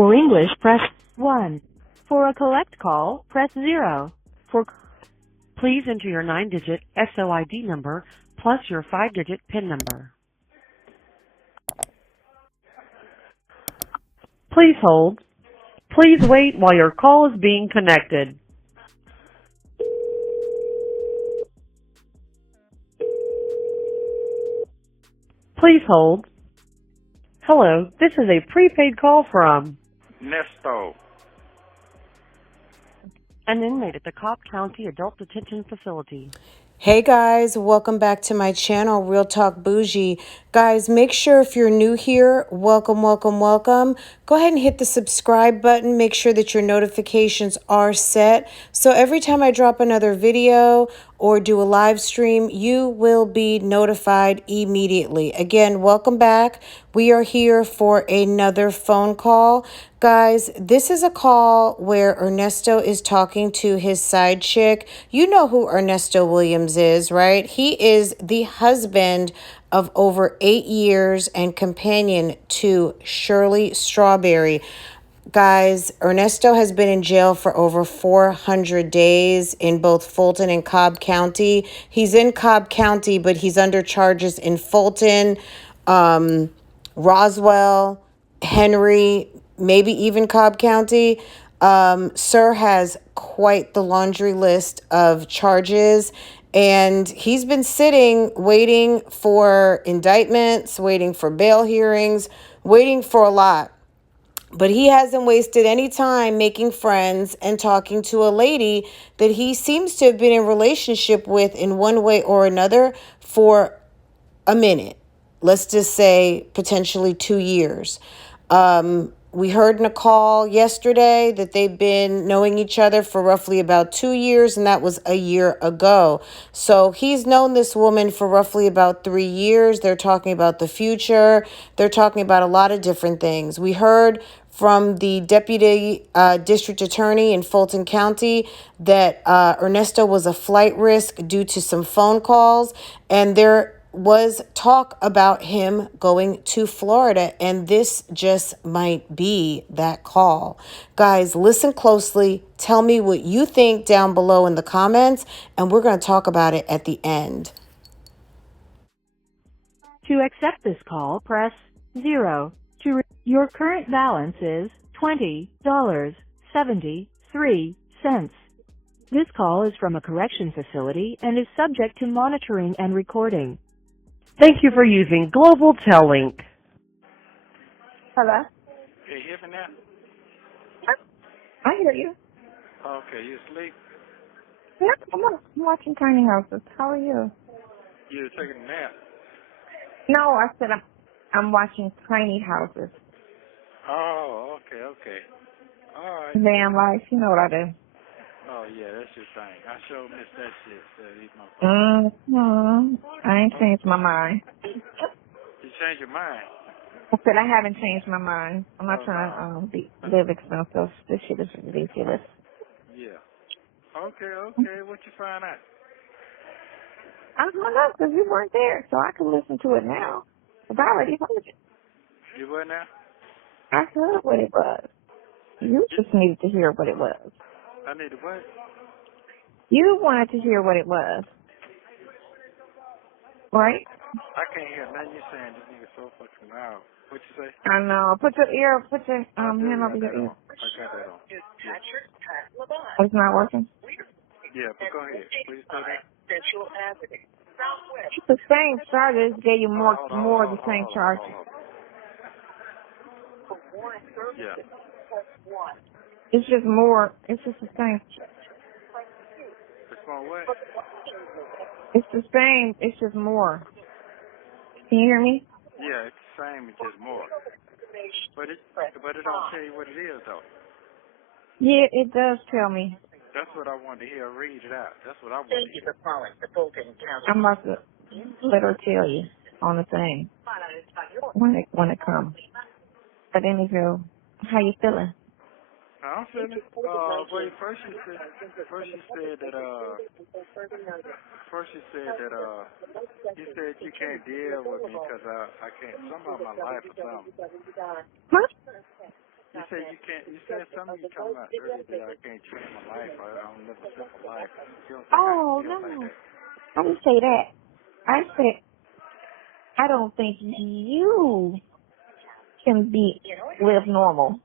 For English, press 1. For a collect call, press 0. Please enter your 9-digit SOID number plus your 5-digit PIN number. Please hold. Please wait while your call is being connected. Please hold. Hello, this is a prepaid call from NESTO. An inmate at the Cobb County Adult Detention Facility. Hey guys, welcome back to my channel, Real Talk Bougie. Guys, make sure if you're new here, welcome. Go ahead and hit the subscribe button. Make sure that your notifications are set. So every time I drop another video or do a live stream, you will be notified immediately. Again, welcome back. We are here for another phone call. Guys, this is a call where Ernesto is talking to his side chick. You know who Ernesto Williams is, right? He is the husband of over 8 years and companion to Shirley Strawberry. Guys, Ernesto has been in jail for over 400 days in both Fulton and Cobb County. He's in Cobb County, but he's under charges in Fulton, Roswell, Henry, maybe even Cobb County. Sir has quite the laundry list of charges, and he's been sitting, waiting for indictments, waiting for bail hearings, waiting for a lot. But he hasn't wasted any time making friends and talking to a lady that he seems to have been in a relationship with in one way or another for a minute. Let's just say potentially 2 years. We heard in a call yesterday that they've been knowing each other for roughly about 2 years, and that was a year ago. So he's known this woman for roughly about 3 years. They're talking about the future. They're talking about a lot of different things. We heard from the deputy district attorney in Fulton County that Ernesto was a flight risk due to some phone calls, and there was talk about him going to Florida, and this just might be that call. Guys, listen closely. Tell me what you think down below in the comments, and we're going to talk about it at the end. To accept this call, press 0. Your current balance is $20.73. This call is from a correction facility and is subject to monitoring and recording. Thank you for using Global Tel-Link. Hello? Can you hear me now? I hear you. Okay, you asleep? Yep, I'm watching Tiny Houses. How are you? You were taking a nap? No, I said I'm watching Tiny Houses. Oh, okay. All right. Damn life, you know what I do. Oh, yeah, that's your thing. I sure missed that shit. These I ain't changed my mind. You changed your mind? I said I haven't changed my mind. I'm not trying to live expensive. This shit is ridiculous. Yeah. Okay. What you find out? I don't know because you weren't there, so I can listen to it now. Because I already heard it. You what now? I heard what it was. You just needed to hear what it was. I need to what? You wanted to hear what it was. Right? I can't hear nothing you're saying. This nigga's so fucking loud. What you say? I know. Put your hand over your ear. I got that on. Yeah. It's not working? Yeah, but go ahead. Please say that. It's the same charge. It just gave you more of the same charge. Yeah. It's just more. It's just the same. It's more what? It's the same. It's just more. Can you hear me? Yeah, it's the same. It's just more. But it don't tell you what it is though. Yeah, it does tell me. That's what I wanted to hear. Read it out. That's what I wanted to hear. I'm about to let her tell you on the thing when it comes. But anywho, how you feeling? I'm feeling. Wait. First you said that you said you can't deal with me because I can't somehow my life or something. Huh? You said you can't. You said something you talking about earlier that I can't change my life. I don't live a simple life. You don't think Oh, I feel like no. that? I didn't say that. I said, I don't think you can live normal.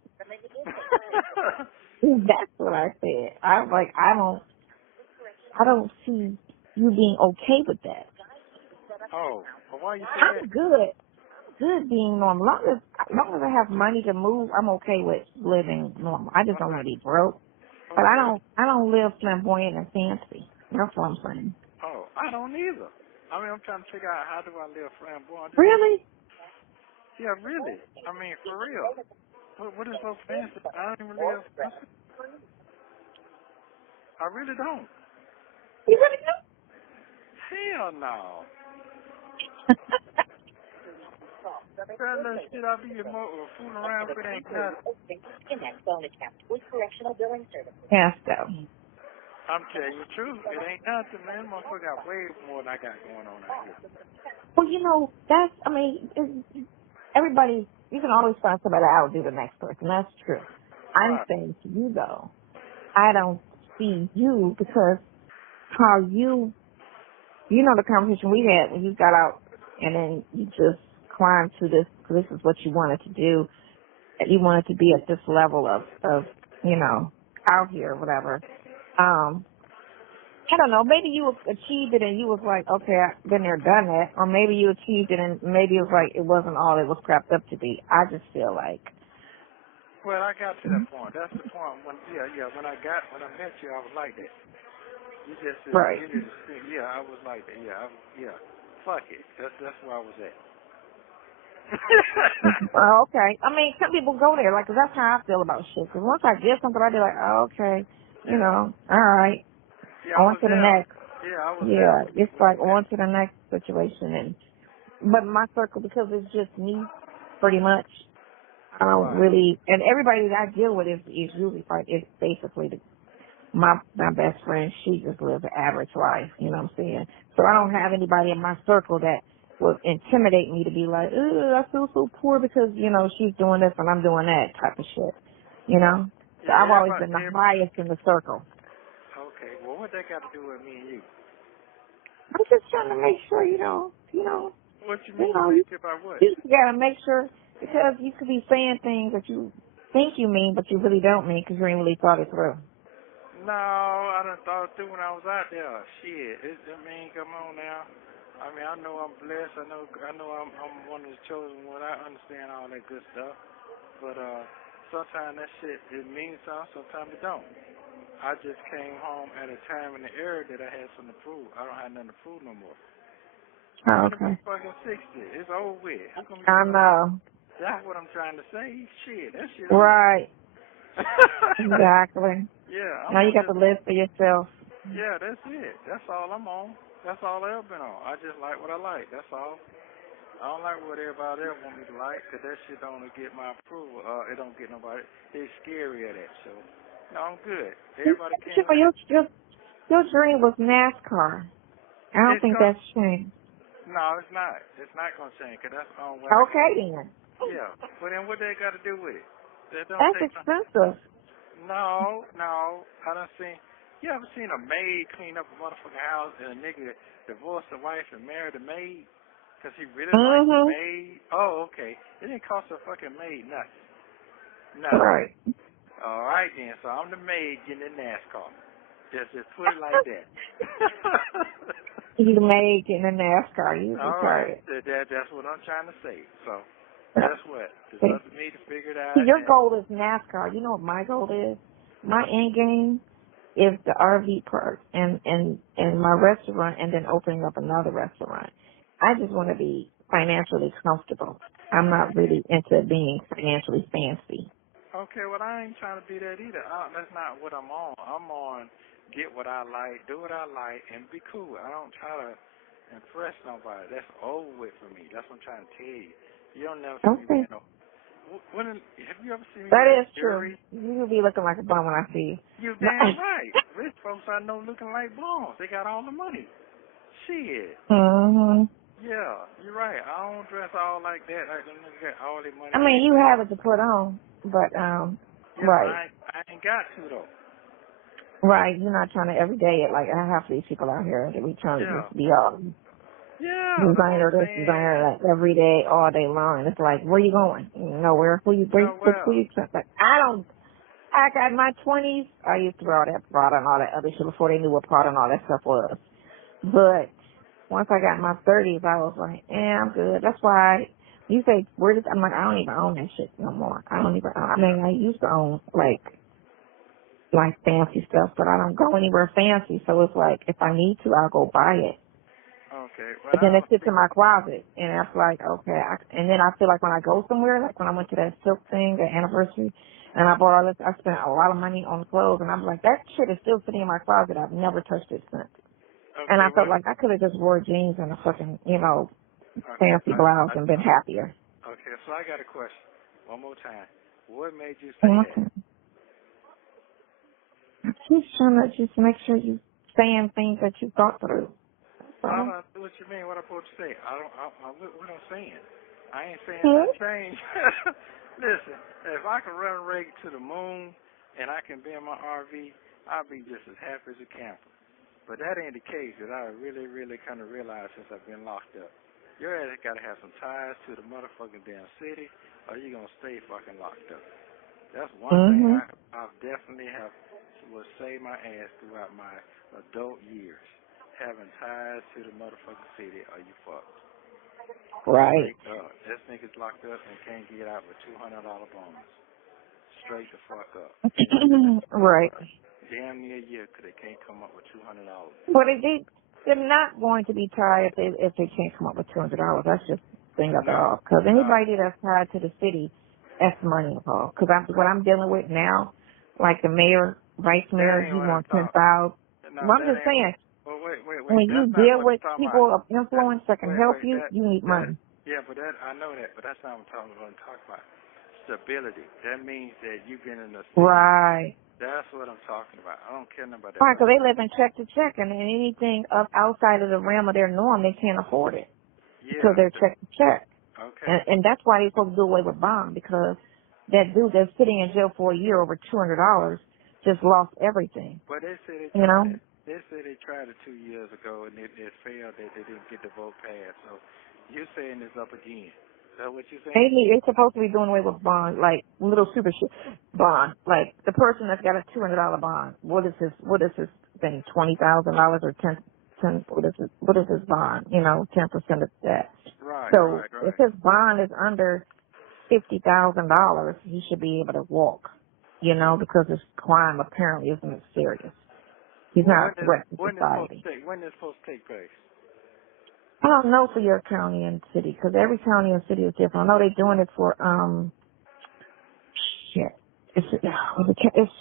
That's what I said. I was like, I don't see you being okay with that. Oh, well, why you say I'm that? good being normal. As long as I have money to move, I'm okay with living normal. I just don't want to be broke. But Okay. I don't live flamboyant and fancy. That's what I'm saying. Oh, I don't either. I mean, I'm trying to figure out how do I live flamboyant. Really? Yeah, really. I mean, for real. What is so fancy? I don't even live. I really don't. You really do? Hell no. Girl, that shit I be fooling around with ain't nothing. NESTO. I'm telling you the truth. It ain't nothing, man. Motherfucker got way more than I got going on out here. Well, you know, everybody, you can always find somebody to outdo the next person. That's true. I'm Right. saying to you, though, I don't see you because how you know the conversation we had when you got out and then you just climbed to this is what you wanted to do. That you wanted to be at this level of, you know, out here or whatever. I don't know, maybe you achieved it and you was like, okay, I've been there, done that. Or maybe you achieved it and maybe it was like, it wasn't all it was crapped up to be. I just feel like. Well, I got to that point. That's the point. When I met you, I was like that. You just Right. I was like that. Yeah. Fuck it. That's where I was at. Okay. I mean, some people go there, like, 'cause that's how I feel about shit. 'Cause once I get something, I be like, oh, okay, you Yeah. know, all right, Yeah, I on was to the there. next. Yeah, I was there Yeah, when it's like on to the next situation. But my circle, because it's just me, pretty much, I don't Right. really, and everybody that I deal with is usually like, it's basically my best friend. She just lives an average life, you know what I'm saying? So I don't have anybody in my circle that would intimidate me to be like, ugh, I feel so poor because, you know, she's doing this and I'm doing that type of shit, you know? So Yeah, I've always been the everybody. highest in the circle. Okay, well, what that got to do with me and you? I'm just trying to make sure, you know, What you mean? Make it about what? you just gotta make sure, because you could be saying things that you think you mean, but you really don't mean because you ain't really thought it through. No, I done thought through when I was out there. Shit, come on now. I mean, I know I'm blessed. I know I'm one of the chosen ones. I understand all that good stuff. But sometimes that shit it means something. Sometimes it don't. I just came home at a time in the era that I had something to prove. I don't have nothing to prove no more. I'm Oh, gonna be okay. fucking 60. It's over with. Who's gonna be I doing that? know. That's what I'm trying to say. Shit, that shit over. Right. Exactly. Yeah, I'm Now you on got this. to live for yourself. Yeah, that's it. That's all I'm on. That's all I ever been on. I just like what I like. That's all. I don't like what everybody else want me to like, 'cause that shit don't get my approval. It don't get nobody. They scary at that. So, no, I'm good. Everybody can't. Your dream was NASCAR. I don't It's think gonna. that's changed. No, it's not. It's not gonna change 'cause that's what I can. Okay then. Yeah, but then what they got to do with it? That don't That's take no. expensive. No. I done seen. You ever seen a maid clean up a motherfucking house and a nigga divorced the wife and married a maid? 'Cause he really liked the Mhm. maid? Oh, okay. It didn't cost a fucking maid nothing. Nothing. Right. All right then. So I'm the maid getting in NASCAR. Just put it like that. You made getting a NASCAR. You All right. retired. That's what I'm trying to say. So guess what? It's up to me to figure it See, out. your And goal is NASCAR. You know what my goal is? My end game is the RV park and my restaurant, and then opening up another restaurant. I just want to be financially comfortable. I'm not really into being financially fancy. okay, well I ain't trying to be that either. That's not what I'm on. I'm on get what I like, do what I like, and be cool. I don't try to impress nobody. That's over with for me. That's what I'm trying to tell you. You don't never see me Okay. wearing no. Have you ever seen me That wearing is true. jewelry? You will be looking like a bum when I see You you. damn right. Rich folks I know looking like bums. They got all the money. Shit. hmm Yeah, you're right. I don't dress all like that. Like them niggas got all their money. I mean, you have it to put on. But Yeah, right. I ain't got to though. Right, you're not trying to every day like I have these people out here that we trying to Yeah. just be all Yeah, that's what designer I'm this, saying. designer that every day, all day long. It's like, where you going? Nowhere. Who you No, well, like, I got my 20s. I used to wear all that Prada and all that other shit before they knew what Prada and all that stuff was. But once I got in my 30s, I was like, I'm good. That's why you say, where does, I'm like, I don't even own that shit no more. I don't even own, I mean, I used to own like fancy stuff, but I don't go anywhere fancy. So it's like, if I need to, I'll go buy it. okay. Well, But then I it don't sits in think. my closet, and that's like, okay. And then I feel like when I go somewhere, like when I went to that silk thing, the anniversary, and I bought all this, I spent a lot of money on clothes, and I'm like, that shit is still sitting in my closet. I've never touched it since. And Okay, I felt well, like I could have just wore jeans and a fucking, okay. fancy blouse and been happier. Okay, so I got a question. One more time. What made you say that? Okay. I'm just trying to just make sure you saying things that you thought through. So, I don't know what you mean. What I'm supposed to say? What I'm saying? I ain't saying hmm? nothing changed. Listen, if I can run right to the moon and I can be in my RV, I'll be just as happy as a camper. But that ain't the case that I really, really kind of realized since I've been locked up. Your ass got to have some ties to the motherfucking damn city, or you gonna stay fucking locked up. That's one thing Mm-hmm. I've definitely will save my ass throughout my adult years. Having ties to the motherfucking city, or you fucked. Right. Straight up. This nigga's locked up and can't get out with $200 bonus. Straight the fuck up. Right. Damn near a year because they can't come up with $200. But they're not going to be tied if they can't come up with $200. That's just the thing of it No, all. Because no, anybody that's tied to the city, that's money involved. Because what I'm dealing with now, like the mayor, vice that mayor, ain't he what I wants 10,000. thought. No, Well, I'm that just ain't. saying, Well, wait. when you That's not deal what with I'm talking about. people of influence that can help you, That, you need that, money. yeah, but that, I know that, but that's not what I'm talking about. Stability. That means that you've been in the city. Right. That's what I'm talking about. I don't care nothing about that Right, because money. they live in check to check, and anything outside of the realm of their norm, they can't afford it because Yeah. they're check to check. Okay. And that's why they're supposed to do away with bond, because that dude that's sitting in jail for a year over $200 just lost everything. But they say they You tried know? it. They say they tried it 2 years ago and it failed. They didn't get the vote passed. So you're saying it's up again. Is that what you're saying? They're supposed to be doing away with bond, like little super shit bond. Like the person that's got a $200 bond, what is his thing? $20,000 or 10, what is his bond? 10% of that. Right. So if his bond is under $50,000, he should be able to walk, because his crime apparently isn't as serious. He's Well, not a threat to society. when is supposed to take place? I don't know for your county and city, because every county and city is different. I know they're doing it for, shit. It's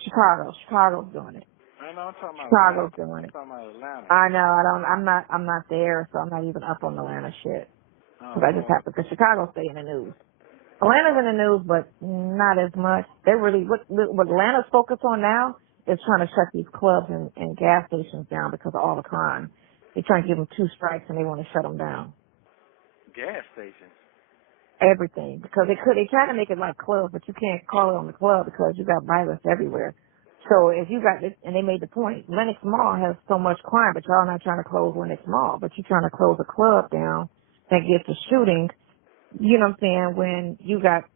Chicago. Chicago's doing it. I know I'm talking about Atlanta. Chicago's doing I'm it. talking about Atlanta. I know, I'm not there, so I'm not even up on Atlanta shit. Because I just Oh, have to, because Chicago stay in the news. Atlanta's in the news, but not as much. They're really, what Atlanta's focused on now is trying to shut these clubs and gas stations down because of all the crime. They're trying to give them 2 strikes and they want to shut them down. gas stations. Everything. Because they try to make it like clubs, but you can't call it on the club because you got violence everywhere. So if you got this, and they made the point, Lenox Mall has so much crime, but y'all not trying to close Lenox Mall, but you're trying to close a club down that gets a shooting. You know what I'm saying?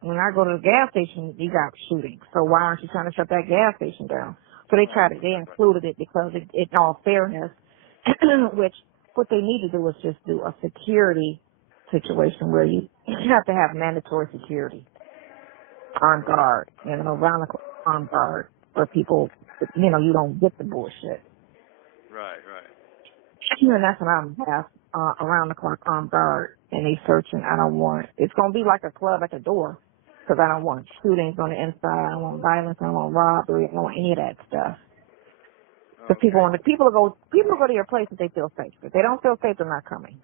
When I go to the gas station, you got shooting. So why aren't you trying to shut that gas station down? So they included it because in all fairness, which what they need to do is just do a security situation where you have to have mandatory security on guard, around the clock on guard for people, you don't get the bullshit. Right. And that's what I'm have around the clock on guard, and they searching. It's going to be like a club at the door, because I don't want shootings on the inside. I don't want violence. I don't want robbery. I don't want any of that stuff. The people go to your place if they feel safe. If they don't feel safe, they're not coming.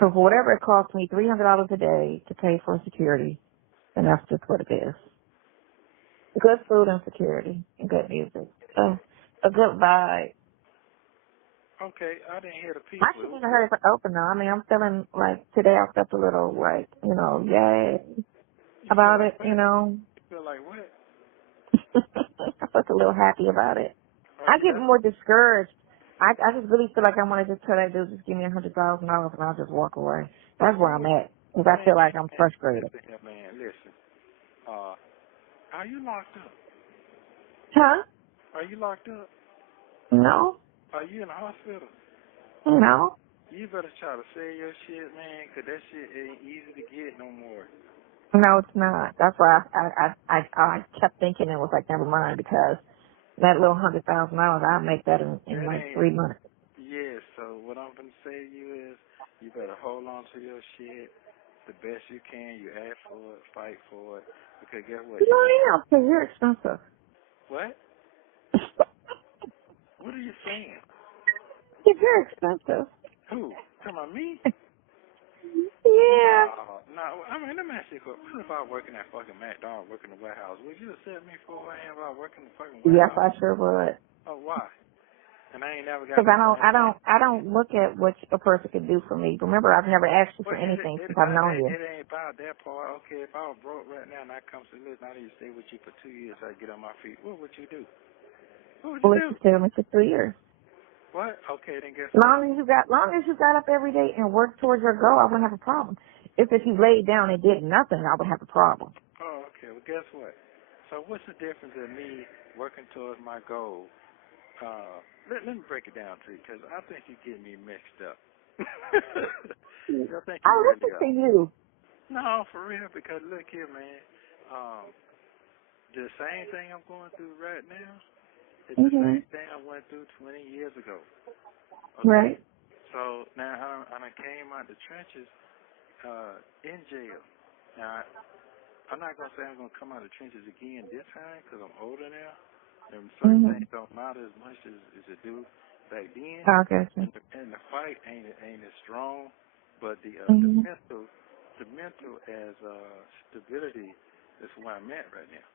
So for whatever it costs me, $300 a day to pay for security, then that's just what it is. Good food and security and good music. A good vibe. Okay, I didn't hear the I people. shouldn't even hurry for open though. I mean, I'm feeling like today I felt a little like, yay You feel about like it, what? Feel like what? I felt a little happy about it. Oh, I get yeah? more discouraged. I just really feel like I want to just tell that dude, just give me $100,000 and I'll just walk away. That's where I'm at. Because I feel like I'm frustrated. Listen here, man. Listen. Are you locked up? Huh? Are you locked up? No. Are you in the hospital? No. You better try to sell your shit, man, 'cause that shit ain't easy to get no more. No, it's not. That's why I kept thinking it was like, never mind, because that little $100,000, I'll make that in That like ain't. 3 months. Yeah, so what I'm going to say to you is you better hold on to your shit the best you can. You ask for it, fight for it. Because guess what? No, I am, because you're expensive. What? What are you saying? Because you're expensive. Who? Talking about me? Yeah. No, I mean, let me ask you a question. What if I work in that fucking McDonald's, working in the warehouse? Would you accept me for who I am if I work in the fucking Yes, warehouse? I sure would. Oh, why? And I ain't never got Because no money. I don't look at what a person can do for me. Remember, I've never asked you for Well, anything since I've known you. it ain't about that part. Okay, if I was broke right now and I come to this, I need to stay with you for 2 years so I get on my feet. What would you do? What would you Well, do? you stay with me for 2 years. What? Okay, then guess what? Long as you got up every day and worked towards your goal, I wouldn't have a problem. If you laid down and did nothing, I would have a problem. Oh, okay. Well, guess what? So what's the difference in me working towards my goal? Let me break it down to you because I think you're getting me mixed up. I think I you really listen to are. you. No, for real, because look here, man. The same thing I'm going through right now is the Mhm. same thing I went through 20 years ago. Okay? Right. So now I came out the trenches in jail. Now, I'm not going to say I'm going to come out of the trenches again this time because I'm older now. And certain Mhm. things don't matter as much as it do back then. I gotcha. And the fight ain't as strong, but the Mhm. mental as stability is where I'm at right now.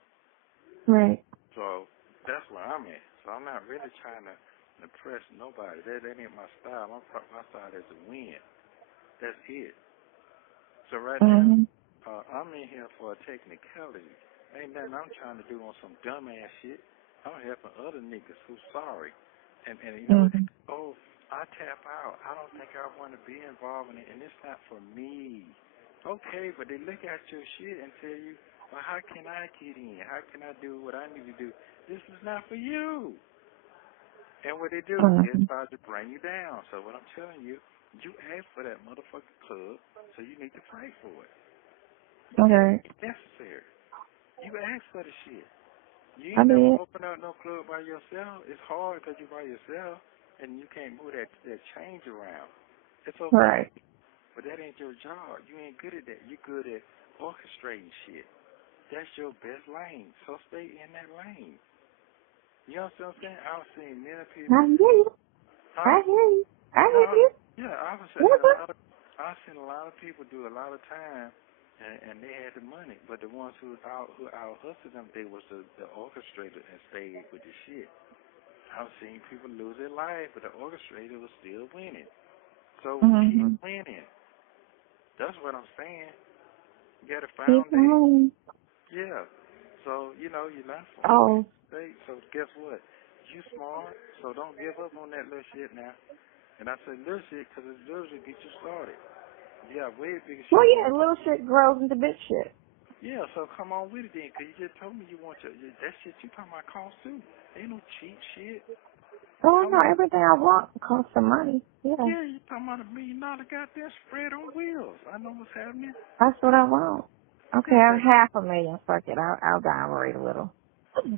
Right. So that's where I'm at. So I'm not really trying to impress nobody. That ain't my style. My style is to win. That's it. So right now, Mhm. I'm in here for a technicality. Ain't nothing I'm trying to do on some dumbass shit. I'm helping other niggas who's sorry. And you know, Mhm. oh, I tap out. I don't think I want to be involved in it, and it's not for me. Okay, but they look at your shit and tell you, well, how can I get in? How can I do what I need to do? This is not for you. And what they do is Mhm. try to bring you down. So what I'm telling you, you asked for that motherfucking club, so you need to fight for it. Okay. It's necessary. You asked for the shit. You I ain't never did. opened up no club by yourself. It's hard because you're by yourself, and you can't move that change around. It's okay, Right. but that ain't your job. You ain't good at that. You're good at orchestrating shit. That's your best lane, so stay in that lane. You know what I'm saying? I've seen many I people. hear you. Huh? I hear you. I hear No, you. yeah, I've What? seen a lot of people do a lot of time, and they had the money, but the ones who out hustled them, they was the orchestrator and stayed with the shit. I've seen people lose their life, but the orchestrator was still winning. So keep Mhm. winning. That's what I'm saying. You got a Keep foundation. on. Yeah. So, you know, you learn from Oh. mistakes. So guess what? You smart, so don't give up on that little shit now. And I say little shit because it's little shit get you started. Yeah, way bigger Well, shit yeah, going. little shit grows into big shit. Yeah, so come on with it then, because you just told me you want that shit you talking about cost too. Ain't no cheap shit. Oh Come no, on. everything I want costs some money. Yeah, Yeah, you talking about $1 million goddamn spread on wheels. I know what's happening. that's what I want. Okay, Yeah, I'm that. $500,000. Fuck it, I'll downgrade a little.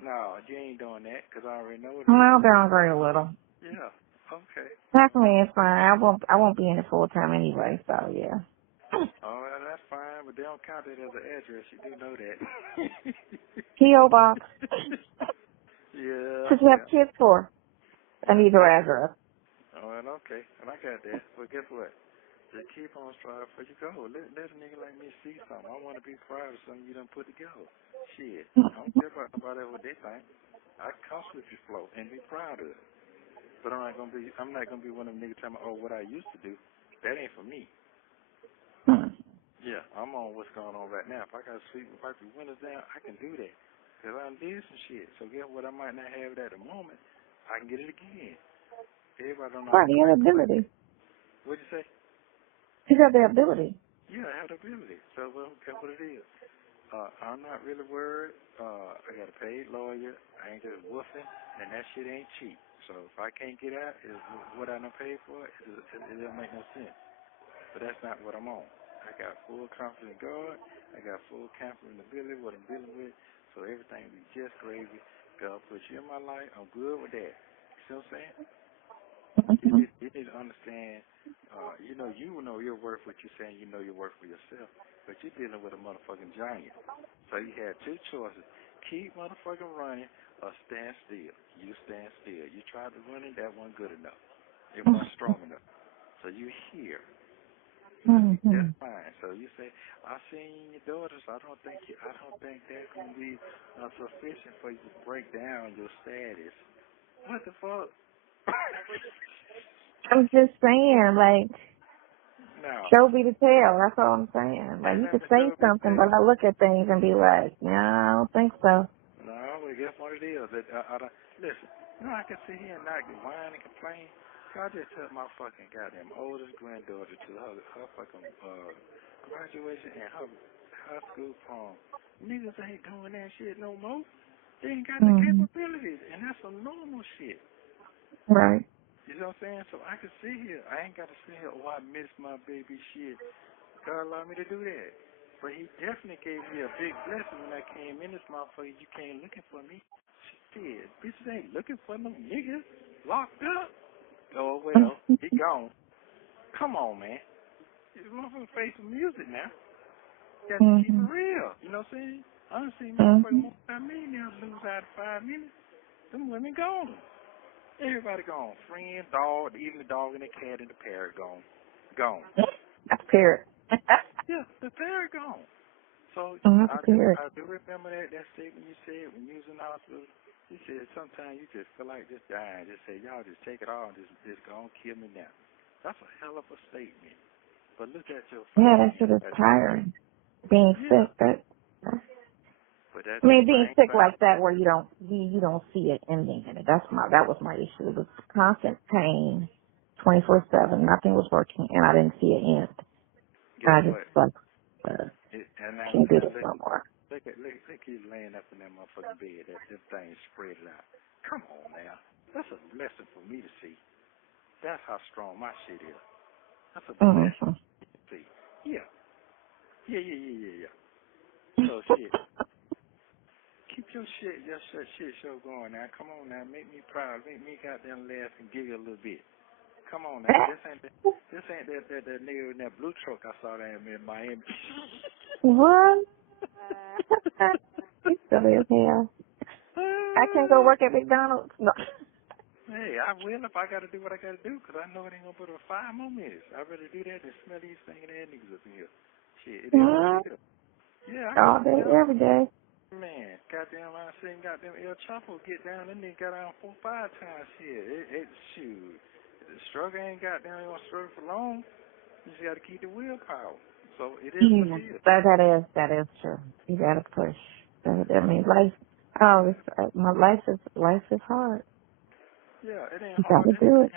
No, you ain't doing that, because I already know what it is. I'll downgrade a little. Yeah, okay. $500,000 is fine. I won't be in it full time anyway. So yeah. Oh, well, that's fine, but they don't count it as an address. You do know that. PO box. Yeah, What you have yeah. kids for? I need your Okay. address. Oh, well, okay. And I got that. But guess what? Just keep on striving for you go. Let a nigga like me see something. I want to be proud of something you done put together. Shit. I don't care about nobody else what they think. I cuss with your flow and be proud of it. But I'm not gonna be one of them niggas telling me, oh, what I used to do. That ain't for me. Hmm. Yeah, Yeah, I'm on what's going on right now. If I got to sweep and wipe the windows down, I can do that. Because I done did some shit. So guess what? I might not have it at the moment. I can get it again. Everybody don't know how Right, to you have crack. the ability. What'd you say? You have the ability. Yeah, I have the ability. So, well, guess what it is? I'm not really worried. I got a paid lawyer. I ain't just woofing, and that shit ain't cheap. So if I can't get out, is what I done paid for, it don't make no sense. But that's not what I'm on. I got full confidence in God. I got full confidence in the ability, what I'm dealing with. So everything will be just gravy. God puts you in my life. I'm good with that. You see what I'm saying? You need to understand, you know your worth, what you're saying, you know your worth for yourself, but you're dealing with a motherfucking giant. So you had two choices. Keep motherfucking running or stand still. You stand still. You tried to run it, that wasn't good enough. It wasn't strong enough. So you here. That's fine. So you say, I seen your daughters. I don't think that's gonna be sufficient for you to break down your status. What the fuck? I'm just saying, like, No. show me the tell. That's all I'm saying. Like, you could say something, but I look at things and be like, no, I don't think so. No, well, guess what it is? Listen, I can sit here and not whine and complain. I just took my fucking goddamn oldest granddaughter to her fucking graduation and her high school prom. Niggas ain't doing that shit no more. They ain't got the capabilities, and that's some normal shit. Right. You know what I'm saying? So I can sit here. I ain't got to sit here, I miss my baby shit. God allowed me to do that. But he definitely gave me a big blessing when I came in this motherfucker. You came looking for me. Shit, bitches ain't looking for no niggas. Locked up. Oh, well, he gone. Come on, man. This motherfucker play some music now. Got to keep it real. You know what I'm saying? I done seen motherfuckers multi-millionaires lose out of 5 minutes. Them women gone. Everybody gone. Friend, dog, even the dog and the cat and the parrot gone. Gone. That's parrot. Yeah, the parrot gone. So I do remember that statement you said when you was in the hospital. You said sometimes you just feel like just dying. Just say, y'all just take it all and just go and kill me now. That's a hell of a statement. But look at your family. Yeah, that shit is tiring. Being sick, being sick like that where you don't see it ending in it. That was my issue. It was constant pain, 24/7. Nothing was working, and I didn't see it end. I just can't do this no more. Look you laying up in that motherfucking bed. That thing spread it out. Come on now, that's a blessing for me to see. That's how strong my shit is. That's a blessing to see. Yeah. So shit. Keep your shit show going now. Come on now, make me proud. Make me goddamn laugh and giggle a little bit. Come on now. This ain't that nigga in that blue truck I saw down in Miami. What? You silly as hell. I can't go work at McDonald's. No. Hey, I will if I got to do what I got to do, because I know it ain't going to put 5 more minutes. I'd rather do that than smell these stinking ass niggas up in here. Shit, it is what it is. Yeah, all day, every day. Man, goddamn, I seen goddamn El Chapo get down, and then got down 4 or 5 times. Shit, shoot. The struggle ain't goddamn, you want to struggle for long. You just got to keep the willpower. So it is what it is. That is true. You got to push. I mean, life is hard. Yeah, it ain't you hard. Gotta do it.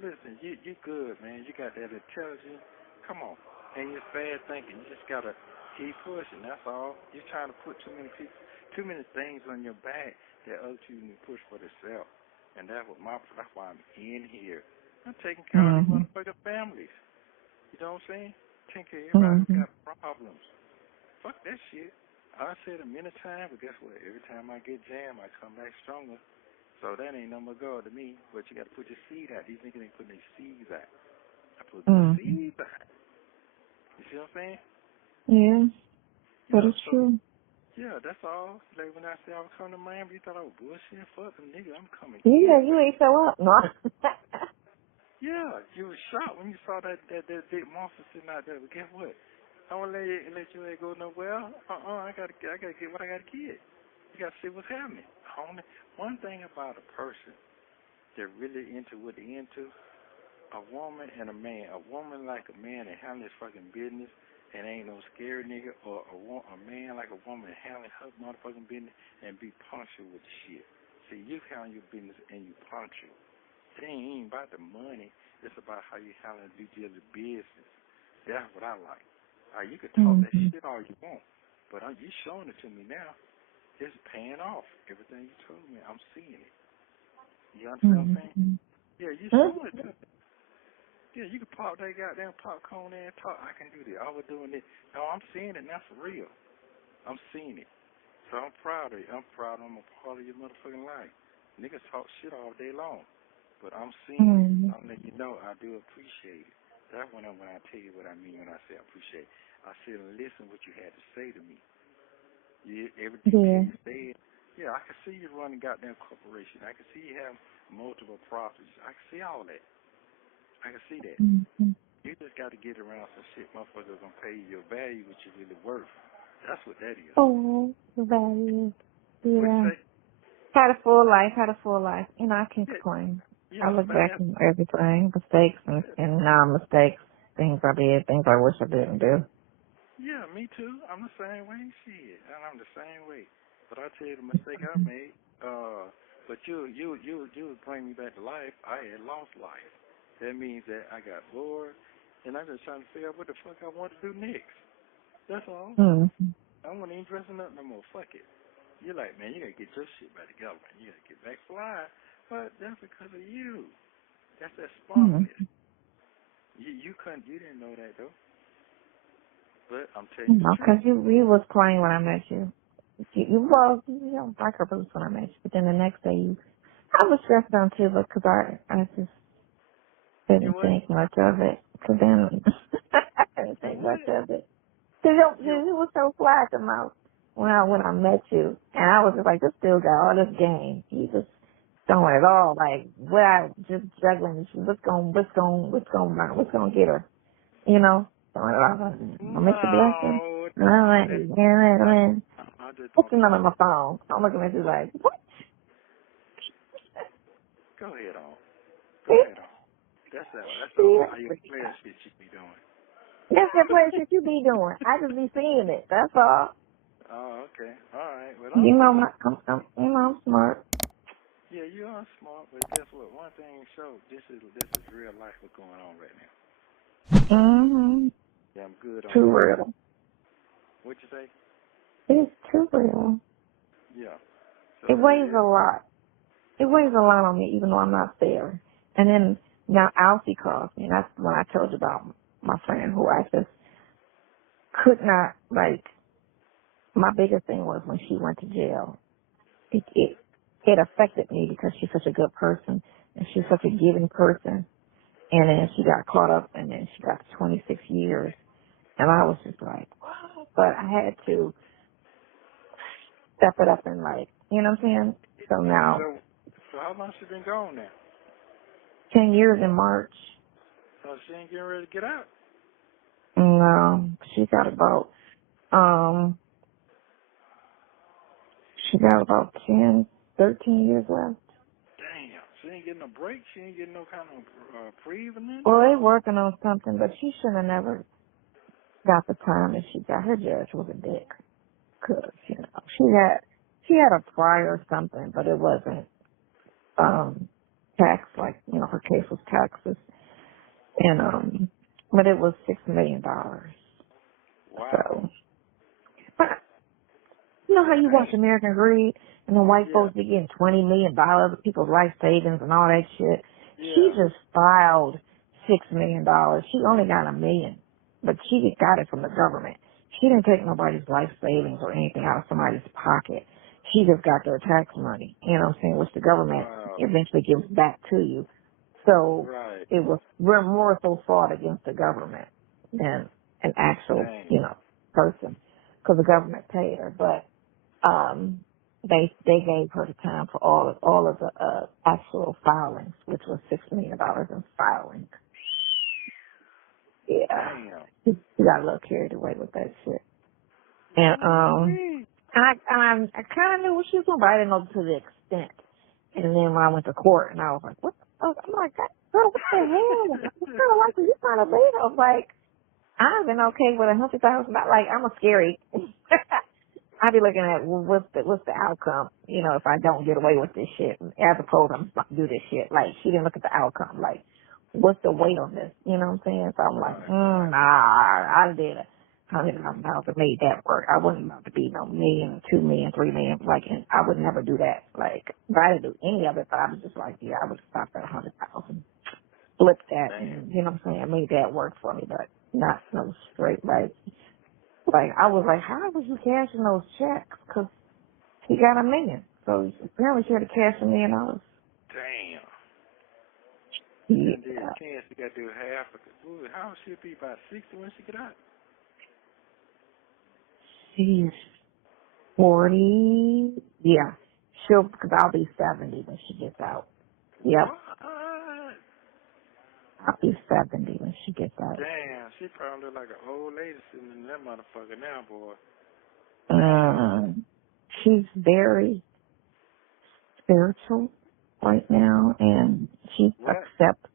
Listen, you good, man. You got that intelligence. Come on. Ain't just bad thinking. You just got to keep pushing. That's all. You're trying to put too many things on your back that other people can push for themselves. And that's why I'm in here. I'm taking care of these motherfucking families. You know what I'm saying? Taking care of everybody who got problems. Fuck that shit. I said it many times, but guess what? Every time I get jammed, I come back stronger. So that ain't no more God to me, but you got to put your seed out. These niggas ain't putting their seeds out. I put the seeds out. You see what I'm saying? Yeah, that is true. Yeah, that's all. Like when I said I was coming to Miami, you thought I was bullshit? Fuck them, nigga, I'm coming. Yeah, you ain't show up. No. Yeah, you was shocked when you saw that big monster sitting out there. But guess what? I won't let you go nowhere. I gotta get what I gotta get. You gotta see what's happening. One thing about a person that really into what they into, a woman and a man. A woman like a man and handle his fucking business, and ain't no scary nigga or a man like a woman handling her motherfucking business and be punctual with the shit. See, you handle your business and you punctual. It ain't about the money. It's about how you handle the due business. That's what I like. You can talk that shit all you want, but you showing it to me now. It's paying off. Everything you told me, I'm seeing it. You understand what I'm saying? Yeah, you showing it to me. Yeah, you can pop that goddamn popcorn in and talk. I can do that. I was doing it. No, I'm seeing it now for real. I'm seeing it. So I'm proud of you. I'm proud I'm a part of your motherfucking life. Niggas talk shit all day long. But I'm seeing it. I'm letting you know I do appreciate it. That's when I tell you what I mean when I say I appreciate it. I sit and listen what you had to say to me. Everything you said. Yeah, I can see you running goddamn corporation. I can see you have multiple properties. I can see all that. I can see that. You just got to get around some shit motherfuckers gonna pay you your value, which you're really worth. That's what that is. Oh, the value. Yeah. What you say? Had a full life. You know, I can't complain. Yeah, I look back on everything, mistakes and non-mistakes, things I did, things I wish I didn't do. Yeah, me too. I'm the same way. Shit, and I'm the same way. But I tell you the mistake I made. But you bring me back to life. I had lost life. That means that I got bored, and I'm just trying to figure out what the fuck I want to do next. That's all. I wasn't even dressing up no more. Fuck it. You're like, man, you gotta get your shit back together, man. You gotta get back fly. But that's because of you. That's that sparkness. You didn't know that though. But I'm telling you the truth. Because you was crying when I met you. You don't like her boots when I met you. But then the next day, I was stressed out too, because I just didn't think much of it. Because then I didn't think much of it. Because you was so fly to mouth when I met you, and I was just like, this dude got all this game. He just throwing it all, like without just juggling. What's gonna get her? You know. I'll make the blessing. What's the number on my phone? I'm looking at you like, what? Go ahead on. That's all how you player shit you be doing. That's the player shit you be doing. I just be seeing it. That's all. Oh, okay. All right. Well, I'm smart. Yeah, you are smart, but guess what? One thing show, this is real life what's going on right now. Yeah, I'm good on Too that. real. What'd you say? It's too real. Yeah. So it weighs a lot. It weighs a lot on me, even though I'm not there. And then now Alfie calls me. That's when I told you about my friend who I just could not, like, my biggest thing was when she went to jail. It affected me because she's such a good person and she's such a giving person. And then she got caught up and then she got 26 years. And I was just like, what? But I had to step it up and like, you know what I'm saying? So now. So how long she been gone now? 10 years in March. So she ain't getting ready to get out? No, she got about 10, 13 years left. Damn, she ain't getting a break? She ain't getting no kind of breathing? Well, they working on something, but she should have never got the time that she got. Her judge was a dick. Cause, you know, she had a prior or something, but it wasn't, tax, like, you know, her case was taxes. And, but it was $6 million. Wow. So, but, you know how you watch American Greed and the white folks be getting $20 million of people's life savings and all that shit? Yeah. She just filed $6 million. She only got $1 million, but she got it from the government. She didn't take nobody's life savings or anything out of somebody's pocket. She just got their tax money, you know what I'm saying, which the government eventually gives back to you. So it was, we're more so fought against the government than an actual, you know, person, because the government paid her. But they gave her the time for all of the actual filings, which was $6 million in filing. Yeah, she got a little carried away with that shit. And I kind of knew what she was doing, but I didn't know to the extent. And then when I went to court, and I was like, what? I'm like, girl, what the hell? What kind of life are you trying to lead? I was like, I've been okay with $100,000. Like, I'm a scary. I be looking at, well, what's the outcome? You know, if I don't get away with this shit, as opposed I'm about to do this shit. Like, she didn't look at the outcome. Like, what's the weight on this? You know what I'm saying? So I'm like, nah, I did $100,000 made that work. I wasn't about to be no million, 2 million, 3 million. Like, and I would never do that. Like, if I didn't do any of it, but I was just like, yeah, I would stop at 100,000. Flip that, and you know what I'm saying? I made that work for me, but not no straight like I was like, how was you cashing those checks? Because he got $1 million, so apparently she had to cash $1 million. Damn. Yeah. And then chance you got to do half of it. Ooh, how old she'll be? About 60 when she get out? She's 40. Yeah, because I'll be 70 when she gets out. Yep. What? I'll be 70 when she gets out. Damn, she probably look like an old lady sitting in that motherfucker now, boy. She's very spiritual right now, and she accepts,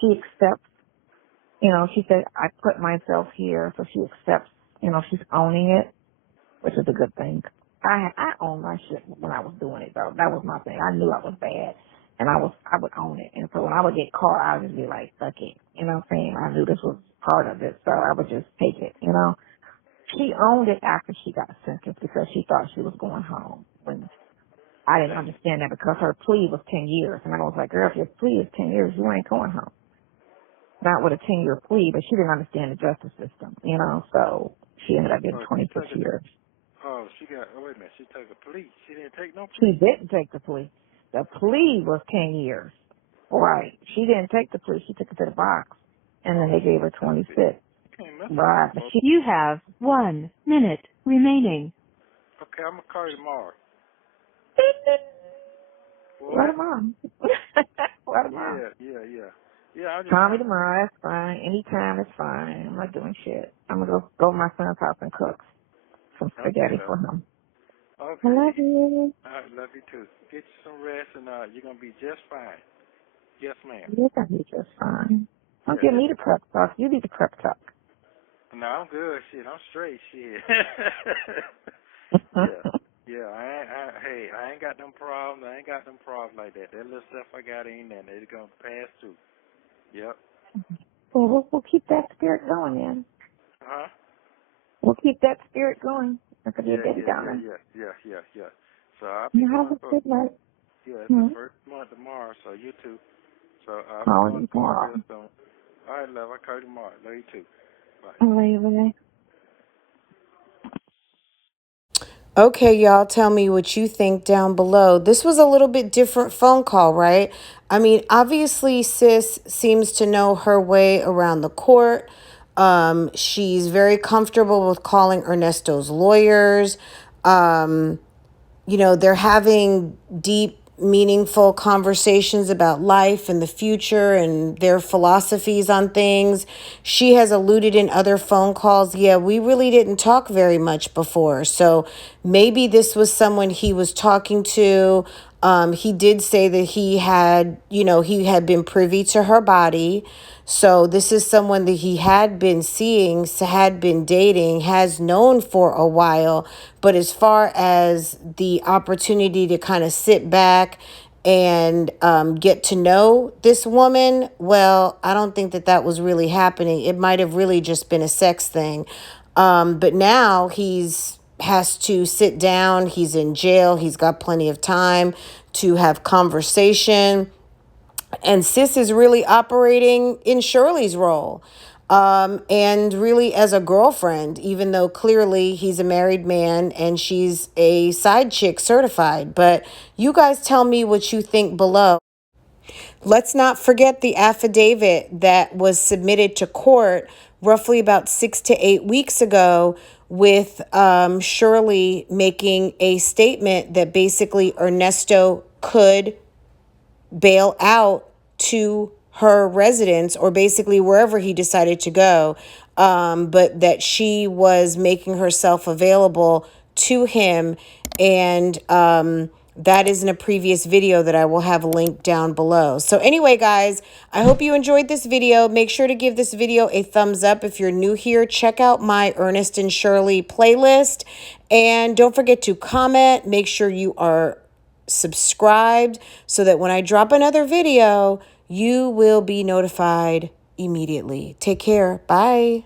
you know, she said, I put myself here, so she accepts, you know, she's owning it, which is a good thing. I owned my shit when I was doing it, though. That was my thing. I knew I was bad, and I would own it. And so when I would get caught, I would just be like, fuck it. You know what I'm saying? I knew this was part of it, so I would just take it, you know? She owned it after she got sentenced because she thought she was going home. When I didn't understand that because her plea was 10 years. And I was like, girl, if your plea is 10 years, you ain't going home. Not with a 10-year plea, but she didn't understand the justice system, you know? So she ended up getting 26 years. Oh, wait a minute, she took a plea. She didn't take no She plea. didn't take the plea. The plea was 10 years. Right. She didn't take the plea. She took it to the box. And then they gave her 26. Right. You have 1 minute remaining. Okay, I'm going to call you tomorrow. Let him on. Let him on. Yeah, call me tomorrow. That's fine. Anytime is fine. I'm not doing shit. I'm going to go to my son's house and cook some spaghetti for him. Okay. I love you. I love you too. Get you some rest, and you're going to be just fine. Yes, ma'am. You're going to be just fine. Don't give me the prep talk. You need the prep talk. No, I'm good. Shit, I'm straight. Shit. Yeah. I ain't got them problems. I ain't got them problems like that. That little stuff I got ain't nothing. It's going to pass through. Yep. Well, we'll keep that spirit going, then. Huh? We'll keep that spirit going. That's going to be a baby down there. Yeah. So I'll be have a good night. Yeah, it's the first month tomorrow, so you too. So I'll call be you tomorrow. real soon. All right, love. I'll call you tomorrow. Love you too. Bye. I love you, Renee. Okay, y'all, tell me what you think down below. This was a little bit different phone call, right? I mean, obviously, sis seems to know her way around the court. She's very comfortable with calling Ernesto's lawyers. You know, they're having deep, meaningful conversations about life and the future and their philosophies on things. She has alluded in other phone calls, yeah, we really didn't talk very much before. So maybe this was someone he was talking to. He did say that he had been privy to her body. So this is someone that he had been seeing, had been dating, has known for a while. But as far as the opportunity to kind of sit back and get to know this woman, well, I don't think that was really happening. It might have really just been a sex thing. But now has to sit down. He's in jail. He's got plenty of time to have conversation. And sis is really operating in Shirley's role. And really as a girlfriend, even though clearly he's a married man and she's a side chick certified. But you guys tell me what you think below. Let's not forget the affidavit that was submitted to court roughly about 6 to 8 weeks ago with Shirley making a statement that basically Ernesto could bail out to her residence or basically wherever he decided to go, but that she was making herself available to him and that is in a previous video that I will have linked down below. So anyway, guys, I hope you enjoyed this video. Make sure to give this video a thumbs up. If you're new here, check out my Ernest and Shirley playlist. And don't forget to comment. Make sure you are subscribed so that when I drop another video, you will be notified immediately. Take care. Bye.